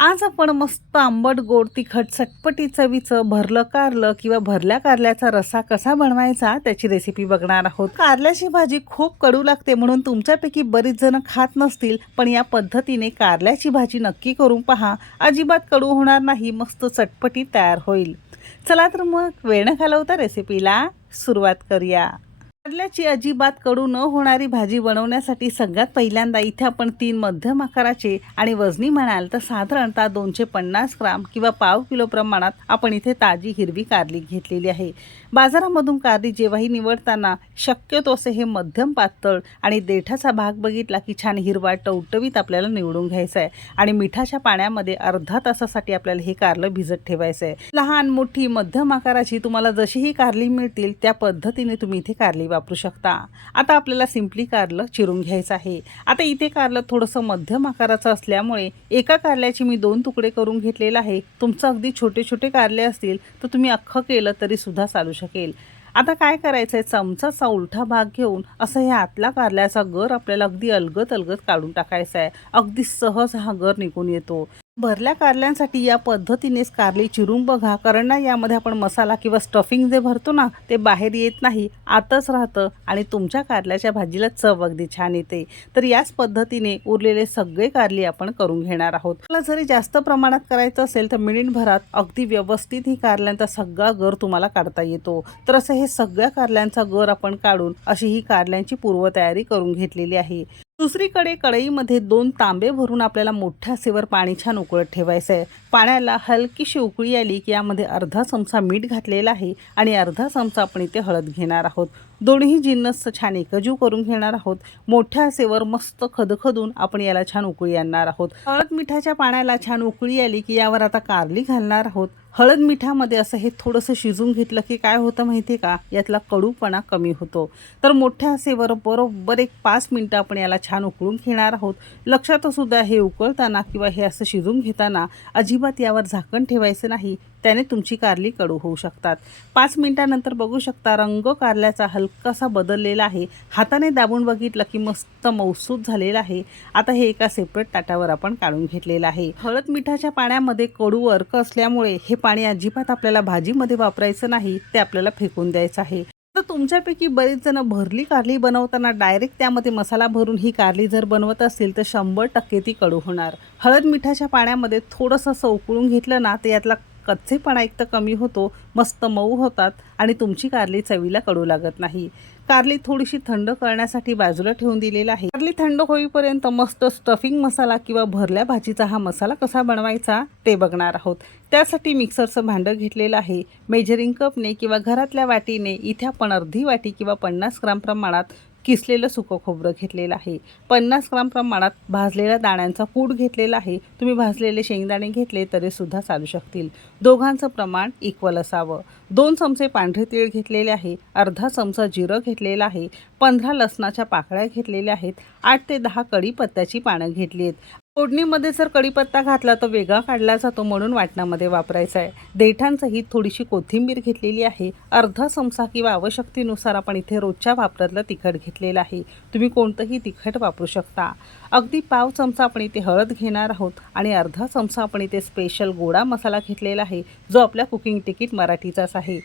आज आपण मस्त आंबट गोड तिखट चटपटी चवीचं भरलं कारलं किंवा भरल्या कारल्याचा रसा कसा बनवायचा त्याची रेसिपी बघणार आहोत. कारल्याची भाजी खूप कडू लागते म्हणून तुमच्यापैकी बरीच जण खात नसतील पण या पद्धतीने कारल्याची भाजी नक्की करून पहा. अजिबात कडू होणार नाही मस्त चटपटी तयार होईल. चला तर मग वेळ घालवता रेसिपीला सुरुवात करूया. कारल्याची अजिबात कडू न होणारी भाजी बनवण्यासाठी सगळ्यात पहिल्यांदा इथे आपण तीन मध्यम आकाराचे आणि वजनी म्हणाल तर साधारणतः दोनशे पन्नास ग्राम किंवा पाव किलो प्रमाणात आपण इथे ताजी हिरवी कारली घेतलेली आहे. बाजारामधून कारली जेव्हाही निवडताना शक्यतो असे हे मध्यम पातळ आणि देठाचा भाग बघितला की छान हिरवा टवटवीत आपल्याला निवडून घ्यायचा आहे आणि मिठाच्या पाण्यामध्ये अर्धा तासासाठी आपल्याला हे कारलं भिजत ठेवायचं आहे लहान मोठी मध्यम आकाराची तुम्हाला जशी ही कारली मिळतील त्या पद्धतीने तुम्ही इथे कारली वापरू शकता. आता आपल्याला सिम्पली कारलं चिरून घ्यायचं आहे. आता इथे कारलं थोडंसं मध्यम आकाराचं असल्यामुळे एका कारल्याचे मी दोन तुकडे करून घेतलेलं आहे. तुमचं अगदी छोटे छोटे कारले असतील तर तुम्ही अख्खं केलं तरी सुद्धा चालू शकेल. आता काय करायचं आहे चमचाचा उलटा भाग घेऊन असं हे आतला कारल्याचा गर आपल्याला अगदी अलगत अलगत काढून टाकायचा आहे अगदी सहज हा गर निघून येतो. भरल्या कारल्यांसाठी या पद्धतीनेच कारली चिरून बघा. कारण ना यामध्ये आपण मसाला किंवा स्टफिंग जे भरतो ना ते बाहेर येत नाही आतच राहतं आणि तुमच्या कारल्याच्या भाजीला चव अगदी छान येते. तर याच पद्धतीने उरलेले सगळे कारली आपण करून घेणार आहोत. मला जरी जास्त प्रमाणात करायचं असेल तर मिनिटभरात अगदी व्यवस्थित ही कारल्यांचा सगळा गर तुम्हाला काढता येतो. तर असं हे सगळ्या कारल्यांचा गर आपण काढून अशी ही कारल्यांची पूर्वतयारी करून घेतलेली आहे. दुसरीकडे कढईमध्ये दोन तांबे भरून आपल्याला मोठ्या आसेवर पाणी छान उकळत ठेवायचं आहे पाण्याला हलकीशी उकळी आली की यामध्ये अर्धा चमचा मीठ घातलेला आहे आणि अर्धा चमचा आपण इथे हळद घेणार आहोत. दोन्ही जिन्नस छान एकजीव करून घेणार आहोत. मोठ्या सेवर मस्त खदखदून आपण याला छान उकळी आणणार आहोत. हळद मिठाच्या पाण्याला छान उकळी आली की यावर आता कारली घालणार आहोत. हळद मिठामध्ये असं हे थोडंसं शिजून घेतलं की काय होतं माहिती आहे का? यातला कडूपणा कमी होतो. तर मोठ्या आसेवर बरोबर एक पाच मिनटं आपण याला छान उकळून घेणार आहोत. लक्षात सुद्धा हे उकळताना किंवा हे असं शिजून घेताना अजिबात यावर झाकण ठेवायचं नाही. त्याने तुमची कारली कडू होऊ शकतात. पाच मिनिटानंतर बघू शकता रंग कारल्याचा हलकासा बदललेला आहे. हाताने दाबून बघितलं की मस्त मौसूद झालेला आहे. आता हे एका सेपरेट ताटावर आपण काढून घेतलेलं आहे. हळद मिठाच्या पाण्यामध्ये कडू अर्क असल्यामुळे हे पाणी अजिबात आपल्याला भाजीमध्ये वापरायचं नाही ते आपल्याला फेकून द्यायचं आहे. तर तुमच्यापैकी बरेच जण भरली कारली बनवताना डायरेक्ट त्यामध्ये मसाला भरून ही कारली जर बनवत असतील तर शंभर टक्के ती कडू होणार. हळद मिठाच्या पाण्यामध्ये थोडंसं असं उकळून घेतलं ना तर यातला कच्चेपणा एक तर कमी होतो मस्त मऊ होतात आणि तुमची कारली चवीला कडू लागत नाही. कारली थोडीशी थंड करण्यासाठी बाजूला ठेवून दिलेला आहे. कारली थंड होईपर्यंत मस्त स्टफिंग मसाला किंवा भरल्या भाजीचा हा मसाला कसा बनवायचा ते बघणार आहोत. त्यासाठी मिक्सरचं भांडं घेतलेलं आहे. मेजरिंग कपने किंवा घरातल्या वाटीने इथे आपण अर्धी वाटी किंवा पन्नास ग्राम प्रमाणात किसलेलं सुकं खोबरं घेतलेलं आहे. पन्नास ग्राम प्रमाणात भाजलेल्या दाण्यांचा कूट घेतलेला आहे. तुम्ही भाजलेले शेंगदाणे घेतले तरी सुद्धा चालू शकतील. दोघांचं प्रमाण इक्वल असावं. दोन चमचे पांढरे तीळ घेतलेले आहे. अर्धा चमचा जिरं घेतलेलं आहे. पंधरा लसणाच्या पाकळ्या घेतलेल्या आहेत. आठ ते दहा कढीपत्त्याची पानं घेतली आहेत. फोडणीमध्ये जर कढीपत्ता घातला तर वेगळा काढला जातो म्हणून वाटणामध्ये वापरायचा आहे. देठांसहित थोडीशी कोथिंबीर घेतलेली आहे. अर्धा चमचा किंवा आवश्यकतेनुसार आपण इथे रोजच्या वापरातलं तिखट घेतलेलं आहे. तुम्ही कोणतंही तिखट वापरू शकता. अगदी पाव चमचा आपण इथे हळद घेणार आहोत आणि अर्धा चमचा आपण इथे स्पेशल गोडा मसाला घेतलेला आहे जो आपल्या कुकिंग तिकीट मराठीचाच आहे.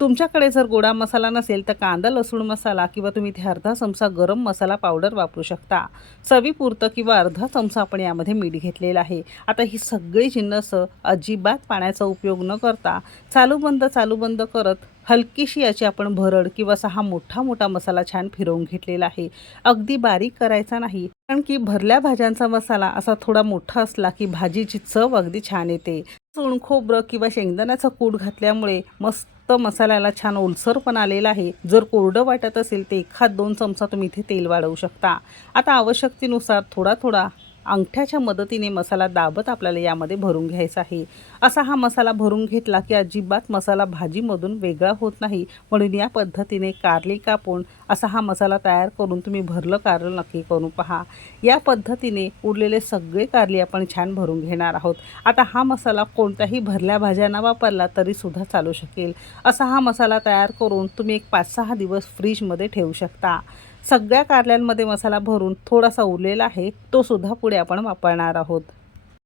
तुमच्याकडे जर गोडा मसाला नसेल तर कांदा लसूण मसाला किंवा तुम्ही इथे अर्धा चमचा गरम मसाला पावडर वापरू शकता. चवीपुरतं किंवा अर्धा चमचा आपण यामध्ये मीठ घेतलेलं आहे. आता ही सगळी जिन्नसं अजिबात पाण्याचा उपयोग न करता चालू बंद चालू बंद करत हलकीशी याची आपण भरड किंवा असा हा मोठा मोठा मसाला छान फिरवून घेतलेला आहे. अगदी बारीक करायचा नाही कारण की भरल्या भाज्यांचा मसाला असा थोडा मोठा असला की भाजीची चव अगदी छान येते. चूण खोबरं किंवा शेंगदाण्याचा कूट घातल्यामुळे मस्त मसाल्याला छान ओलसर पण आलेला आहे. जर कोरडं वाटत असेल तर एखाद दोन चमचा तुम्ही इथे तेल वाढवू शकता. आता आवश्यकतेनुसार थोडा थोडा अंगठ्याच्या मदतीने मसाला दाबत आपल्याला यामध्ये भरून घ्यायचा आहे. असा हा मसाला भरून घेतला की अजिबात मसाला भाजीमधून वेगळा होत नाही. म्हणून या पद्धतीने कारली कापून असा हा मसाला तयार करून तुम्ही भरलं कारलं नक्की करून पहा. या पद्धतीने उरलेले सगळे कारली आपण छान भरून घेणार आहोत. आता हा मसाला कोणत्याही भरल्या भाज्यांना वापरला तरीसुद्धा चालू शकेल. असा हा मसाला तयार करून तुम्ही एक पाच सहा दिवस फ्रीजमध्ये ठेवू शकता. सगळ्या कारल्यांमध्ये मसाला भरून थोडासा उरलेला आहे तो सुद्धा पुढे आपण वापरणार आहोत.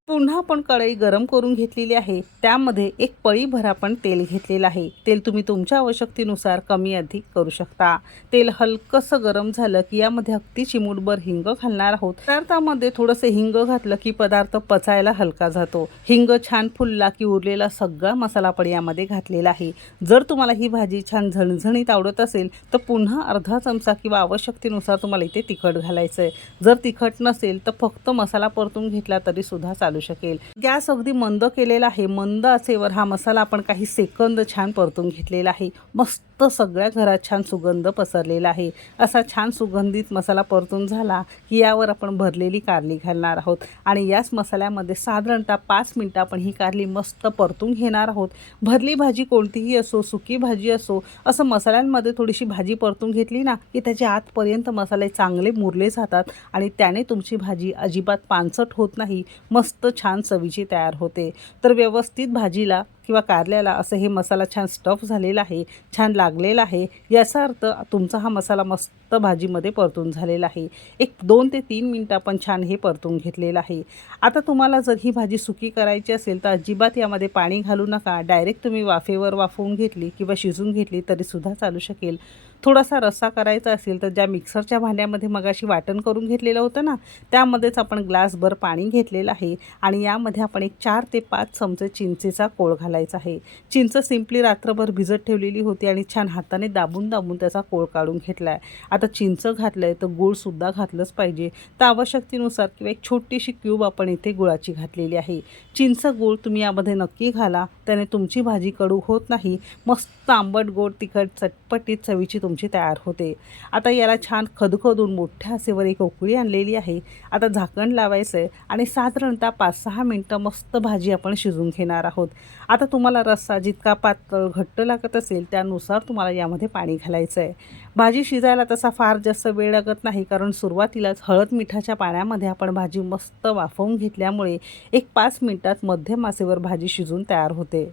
पुन्हा आपण कढई गरम करून घेतलेली आहे. त्यामध्ये एक पळीभर आपण तेल घेतलेलं आहे. तेल तुम्ही तुमच्या आवश्यकतेनुसार कमी अधिक करू शकता. तेल हलकंसं गरम झालं की यामध्ये अगदी चिमूटभर हिंग घालणार आहोत. पदार्थामध्ये थोडंसं हिंग घातलं की पदार्थ पचायला हलका जातो. हिंग छान फुलला की उरलेला सगळा मसाला आपण यामध्ये घातलेला आहे. जर तुम्हाला ही भाजी छान झणझणीत आवडत असेल तर पुन्हा अर्धा चमचा किंवा आवश्यकतेनुसार तुम्हाला इथे तिखट घालायचं आहे जर तिखट नसेल तर फक्त मसाला परतून घेतला तरी सुद्धा चालू शकेल. गॅस अगदी मंद केलेला आहे. मंद असेवर हा मसाला आपण काही सेकंद छान परतून घेतलेला आहे. मस्त तर सगळ्या घरात छान सुगंध पसरलेला आहे. असा छान सुगंधित मसाला परतून झाला की यावर आपण भरलेली कारली घालणार आहोत. आणि याच मसाल्यामध्ये साधारणतः पाच मिनटं आपण ही कारली मस्त परतून घेणार आहोत. भरली भाजी कोणतीही असो सुकी भाजी असो असं मसाल्यांमध्ये थोडीशी भाजी परतून घेतली ना की त्याच्या आतपर्यंत मसाले चांगले मुरले जातात आणि त्याने तुमची भाजी अजिबात पानसट होत नाही मस्त छान चवीची तयार होते. तर व्यवस्थित भाजीला किंवा कारल्याला असं हे मसाला छान स्टफ झालेला आहे छान लागलेला आहे याचा अर्थ तुमचा हा मसाला मस्त भाजीमध्ये परतून झालेला आहे. एक दोन ते तीन मिनटं आपण छान हे परतून घेतलेलं आहे. आता तुम्हाला जर ही भाजी सुकी करायची असेल तर अजिबात यामध्ये पाणी घालू नका. डायरेक्ट तुम्ही वाफेवर वाफवून घेतली किंवा शिजून घेतली तरीसुद्धा चालू शकेल. थोडासा रस्सा करायचा असेल तर ज्या मिक्सरच्या भांड्यामध्ये मगाशी वाटण करून घेतलेलं होतं ना त्यामध्येच आपण ग्लासभर पाणी घेतलेलं आहे आणि यामध्ये आपण एक चार ते पाच चमचे चिंचेचा कोळ घालायचा आहे. चिंच सिम्पली रात्रभर भिजत ठेवलेली होती आणि छान हाताने दाबून दाबून त्याचा कोळ काढून घेतला आहे आता चिंच घातलं आहे तर गूळसुद्धा घातलंच पाहिजे. तर आवश्यकतेनुसार किंवा एक छोटीशी क्यूब आपण इथे गुळाची घातलेली आहे. चिंच गूळ तुम्ही यामध्ये नक्की घाला. त्याने तुमची भाजी कडू होत नाही. मस्त आंबट गोड तिखट चटपटीत चवीची तुमची तयार होते. आता याला छान खदखदून मोठ्या आसेवर एक उकळी आणलेली आहे. आता झाकण लावायचं आहे आणि साधारणतः पाच सहा मिनटं मस्त भाजी आपण शिजून घेणार आहोत. आता तुम्हाला रस्सा जितका पातळ घट्ट लागत असेल त्यानुसार तुम्हाला यामध्ये पाणी घालायचं आहे भाजी शिजायला तसा फार जास्त वेळ लागत नाही कारण सुरुवातीलाच हळद मिठाच्या पाण्यामध्ये आपण भाजी मस्त वाफवून घेतल्यामुळे एक पाच मिनटात मध्यम आसेवर भाजी शिजून तयार होते.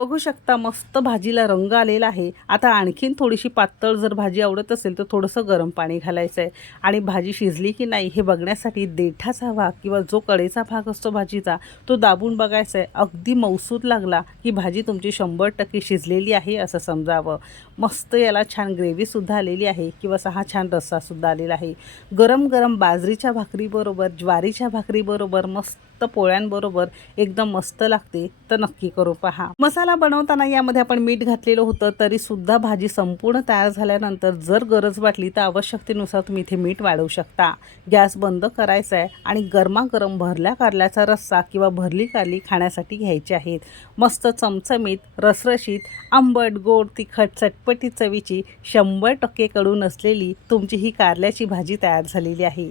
बघू शकता मस्त भाजीला रंग आलेला आहे. आता आणखीन थोडीशी पातळ जर भाजी आवडत असेल तर थोडंसं गरम पाणी घालायचं आहे आणि भाजी शिजली की नाही हे बघण्यासाठी देठाचा भाग किंवा जो कडेचा भाग असतो भाजीचा तो दाबून बघायचा आहे अगदी मौसूद लागला की भाजी तुमची शंभर टक्के शिजलेली आहे असं समजावं. मस्त याला छान ग्रेव्हीसुद्धा आलेली आहे किंवा सहा हा छान रस्सासुद्धा आलेला आहे. गरम गरम बाजरीच्या भाकरीबरोबर ज्वारीच्या भाकरीबरोबर मस्त पोळ्यांबरोबर एकदम मस्त लागते. तर नक्की करू पहा. मसाला बनवताना यामध्ये आपण मीठ घातलेलं होतं तरीसुद्धा भाजी संपूर्ण तयार झाल्यानंतर जर गरज वाटली तर आवश्यकतेनुसार तुम्ही इथे मीठ वाढवू शकता. गॅस बंद करायचा आहे आणि गरमागरम भरल्या कारल्याचा रस्सा किंवा भरली कारली खाण्यासाठी घ्यायची आहेत. मस्त चमचमीत रसरशीत आंबट गोड तिखट चटपटी चवीची शंभर टक्के कडू नसलेली तुमची ही कारल्याची भाजी तयार झालेली आहे.